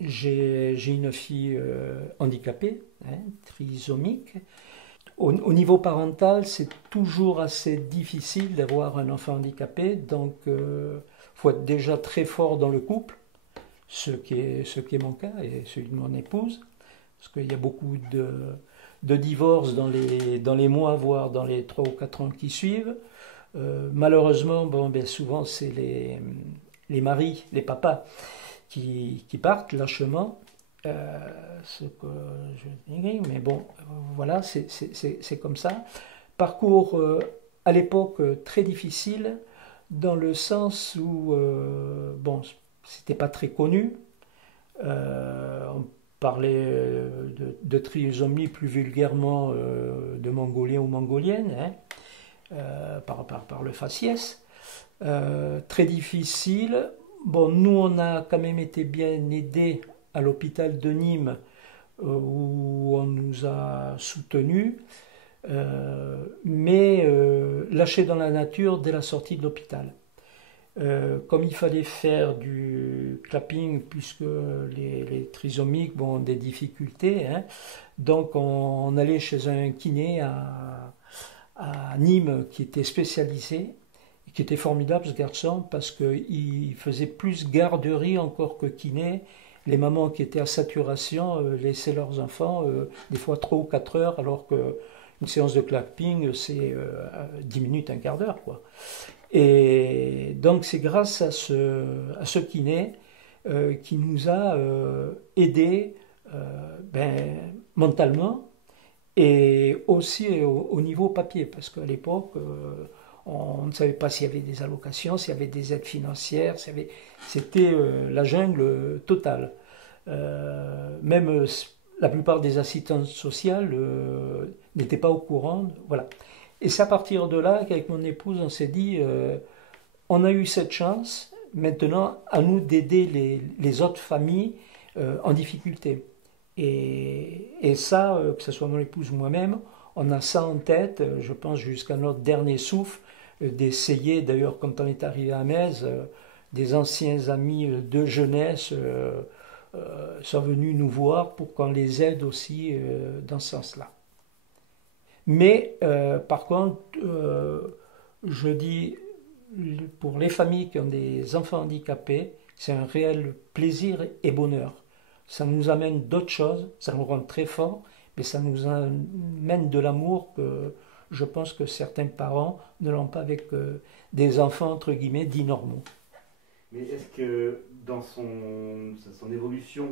j'ai une fille handicapée, hein, trisomique. Au niveau parental, c'est toujours assez difficile d'avoir un enfant handicapé, donc il faut être déjà très fort dans le couple, ce qui est mon cas et celui de mon épouse, parce qu'il y a beaucoup de divorces dans les mois, voire dans les 3 ou 4 ans qui suivent. Malheureusement, bon, bien souvent, c'est les maris, les papas, qui partent lâchement. Ce que je dirais, mais bon, voilà, c'est comme ça. Parcours à l'époque très difficile, dans le sens où, bon, c'était pas très connu. On parlait de trisomie plus vulgairement de mongolien ou mongolienne, hein, par le faciès. Très difficile. Bon, nous, on a quand même été bien aidés à l'hôpital de Nîmes, où on nous a soutenus, mais lâchés dans la nature dès la sortie de l'hôpital. Comme il fallait faire du clapping, puisque les trisomiques ont des difficultés, hein, donc on allait chez un kiné à Nîmes qui était spécialisé, qui était formidable ce garçon, parce qu'il faisait plus garderie encore que kiné. Les mamans qui étaient à saturation laissaient leurs enfants des fois 3 ou 4 heures, alors qu'une séance de clapping, c'est 10 minutes, un quart d'heure, quoi. Et donc c'est grâce à ce kiné qui nous a aidés mentalement et aussi au niveau papier, parce qu'à l'époque, on ne savait pas s'il y avait des allocations, s'il y avait des aides financières, c'était la jungle totale. Même la plupart des assistantes sociales n'étaient pas au courant. Voilà. Et c'est à partir de là qu'avec mon épouse, on s'est dit, on a eu cette chance, maintenant à nous d'aider les autres familles en difficulté. Et ça, que ce soit mon épouse ou moi-même, on a ça en tête, je pense jusqu'à notre dernier souffle, d'essayer, d'ailleurs quand on est arrivé à Metz, des anciens amis de jeunesse sont venus nous voir pour qu'on les aide aussi dans ce sens-là. Mais par contre, je dis, pour les familles qui ont des enfants handicapés, c'est un réel plaisir et bonheur. Ça nous amène d'autres choses, ça nous rend très forts, mais ça nous amène de l'amour que je pense que certains parents ne l'ont pas avec des enfants, entre guillemets, dits normaux. Mais est-ce que dans son évolution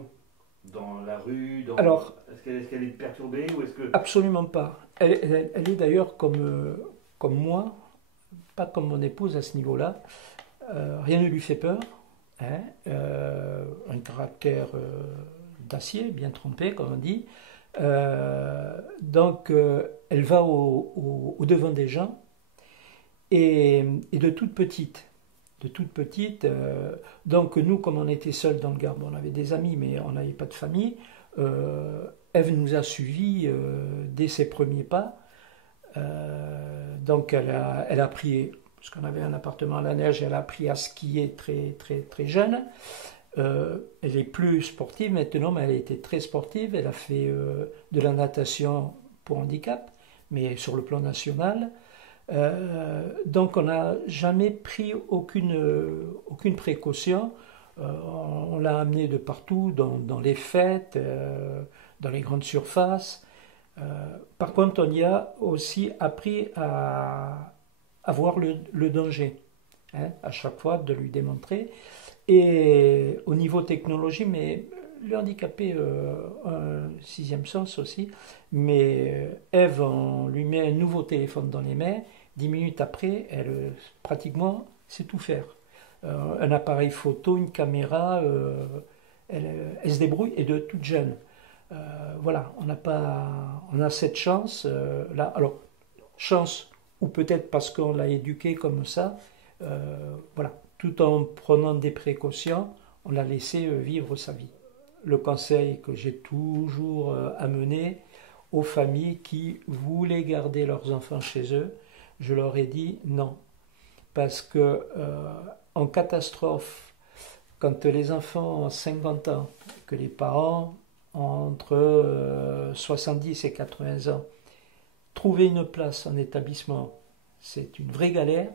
dans la rue, Alors, est-ce qu'elle est perturbée ou est-ce que... absolument pas. Elle est d'ailleurs comme moi, pas comme mon épouse à ce niveau-là. Rien ne lui fait peur, hein. Un caractère d'acier, bien trempé, comme on dit. Donc, elle va au devant des gens et de toute petite. De toute petite. Donc, nous, comme on était seuls dans le Gard, on avait des amis, mais on n'avait pas de famille. Ève nous a suivis dès ses premiers pas. Donc, elle a appris, parce qu'on avait un appartement à la neige, elle a appris à skier très, très, très jeune. Elle est plus sportive maintenant, mais elle a été très sportive. Elle a fait de la natation pour handicap, mais sur le plan national. Donc on n'a jamais pris aucune précaution. On l'a amenée de partout, dans les fêtes, dans les grandes surfaces. Par contre, on y a aussi appris à voir le danger, hein, à chaque fois de lui démontrer. Et au niveau technologie, mais le handicapé a un sixième sens aussi, mais Ève, on lui met un nouveau téléphone dans les mains, 10 minutes après, elle pratiquement sait tout faire. Un appareil photo, une caméra, elle se débrouille et de toute jeune. Voilà, on a cette chance là. Alors, chance, ou peut-être parce qu'on l'a éduquée comme ça, voilà, tout en prenant des précautions, on l'a laissé vivre sa vie. Le conseil que j'ai toujours amené aux familles qui voulaient garder leurs enfants chez eux, je leur ai dit non. Parce que en catastrophe, quand les enfants ont 50 ans, que les parents entre 70 et 80 ans. Trouver une place en établissement, c'est une vraie galère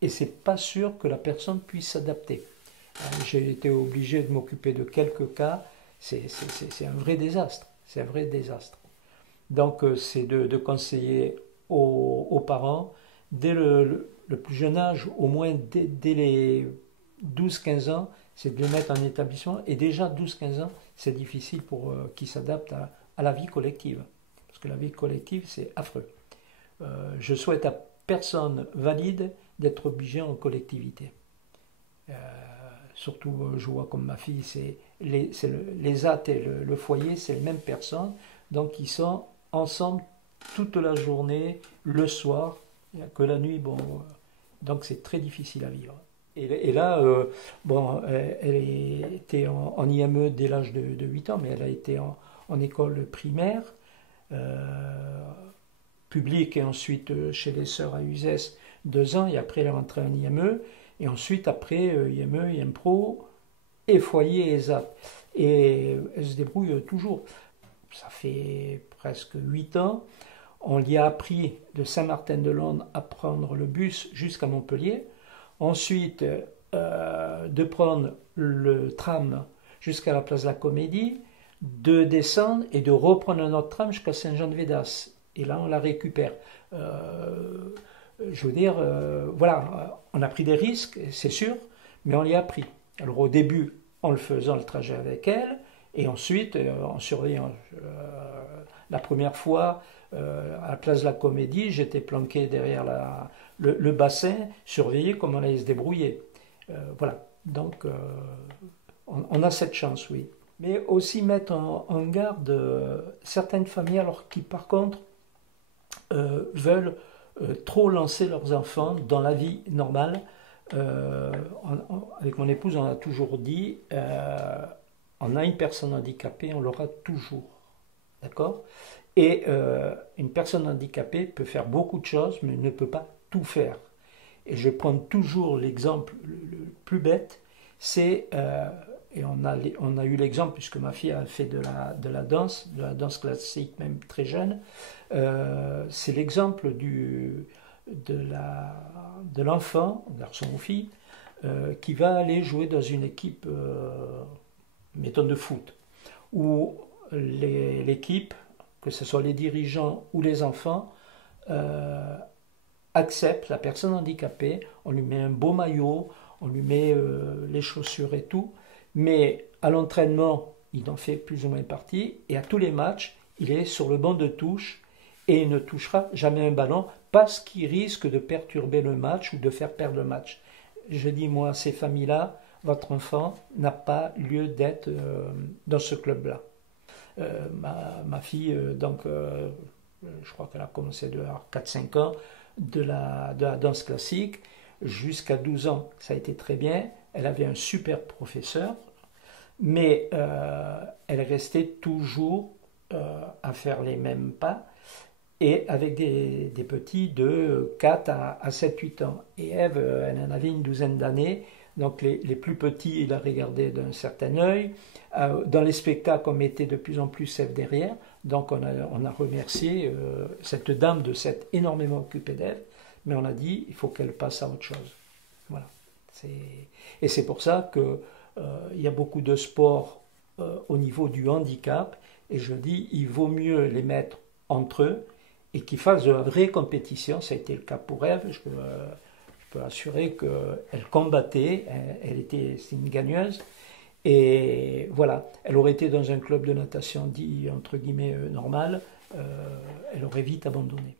et c'est pas sûr que la personne puisse s'adapter. J'ai été obligé de m'occuper de quelques cas, c'est un vrai désastre. C'est un vrai désastre. Donc c'est de conseiller aux parents, dès le plus jeune âge, au moins dès les 12-15 ans, c'est de les mettre en établissement. Et déjà 12-15 ans, c'est difficile pour qu'ils s'adaptent à la vie collective. Parce que la vie collective, c'est affreux. Je souhaite à personne valide d'être obligé en collectivité. Surtout, je vois comme ma fille, les AT et le foyer, c'est les mêmes personnes. Donc ils sont ensemble toute la journée, le soir, il n'y a que la nuit. Bon, donc c'est très difficile à vivre. Et là, bon, elle était en IME dès l'âge de 8 ans, mais elle a été en école primaire, publique, et ensuite chez les sœurs à Uzès 2 ans, et après elle est rentrée en IME, et ensuite après IME, IM Pro, et foyer et ESAT. Et elle se débrouille toujours. Ça fait presque 8 ans. On lui a appris de Saint-Martin-de-Londres à prendre le bus jusqu'à Montpellier. Ensuite, de prendre le tram jusqu'à la place de la Comédie, de descendre et de reprendre un autre tram jusqu'à Saint-Jean-de-Védas. Et là, on la récupère. Je veux dire, voilà, on a pris des risques, c'est sûr, mais on l'y a pris. Alors au début, en le faisant le trajet avec elle, et ensuite, en surveillant. La première fois, à la place de la Comédie, j'étais planqué derrière le bassin, surveillé comment elle allait se débrouiller. Voilà, donc on a cette chance, oui. Mais aussi mettre en garde certaines familles, alors qui par contre veulent trop lancer leurs enfants dans la vie normale. Avec mon épouse, on a toujours dit, on a une personne handicapée, on l'aura toujours. D'accord ? Et une personne handicapée peut faire beaucoup de choses, mais ne peut pas tout faire. Et je prends toujours l'exemple le plus bête, c'est, et on a eu l'exemple, puisque ma fille a fait de la danse classique, même très jeune, c'est l'exemple de l'enfant, garçon ou fille, qui va aller jouer dans une équipe, mettons de foot, où l'équipe, que ce soit les dirigeants ou les enfants, accepte la personne handicapée, on lui met un beau maillot, on lui met les chaussures et tout, mais à l'entraînement, il en fait plus ou moins partie, et à tous les matchs, il est sur le banc de touche, et il ne touchera jamais un ballon, parce qu'il risque de perturber le match ou de faire perdre le match. Je dis, moi, ces familles-là, votre enfant n'a pas lieu d'être dans ce club-là. Ma fille, donc, je crois qu'elle a commencé à 4-5 ans, de la danse classique, jusqu'à 12 ans, ça a été très bien. Elle avait un super professeur, mais elle restait toujours à faire les mêmes pas, et avec des petits de 4 à 7-8 ans. Et Ève, elle en avait une douzaine d'années, donc les plus petits, ils la regardaient d'un certain œil. Dans les spectacles, on mettait de plus en plus Ève derrière, donc on a remercié cette dame de s'être énormément occupée d'Ève, mais on a dit, il faut qu'elle passe à autre chose. Voilà. Et c'est pour ça qu'il y a beaucoup de sports au niveau du handicap, et je dis, il vaut mieux les mettre entre eux, et qu'ils fassent de la vraie compétition. Ça a été le cas pour Ève. Je peux assurer qu'elle combattait, c'est une gagneuse, et voilà, elle aurait été dans un club de natation dit entre guillemets normal, elle aurait vite abandonné.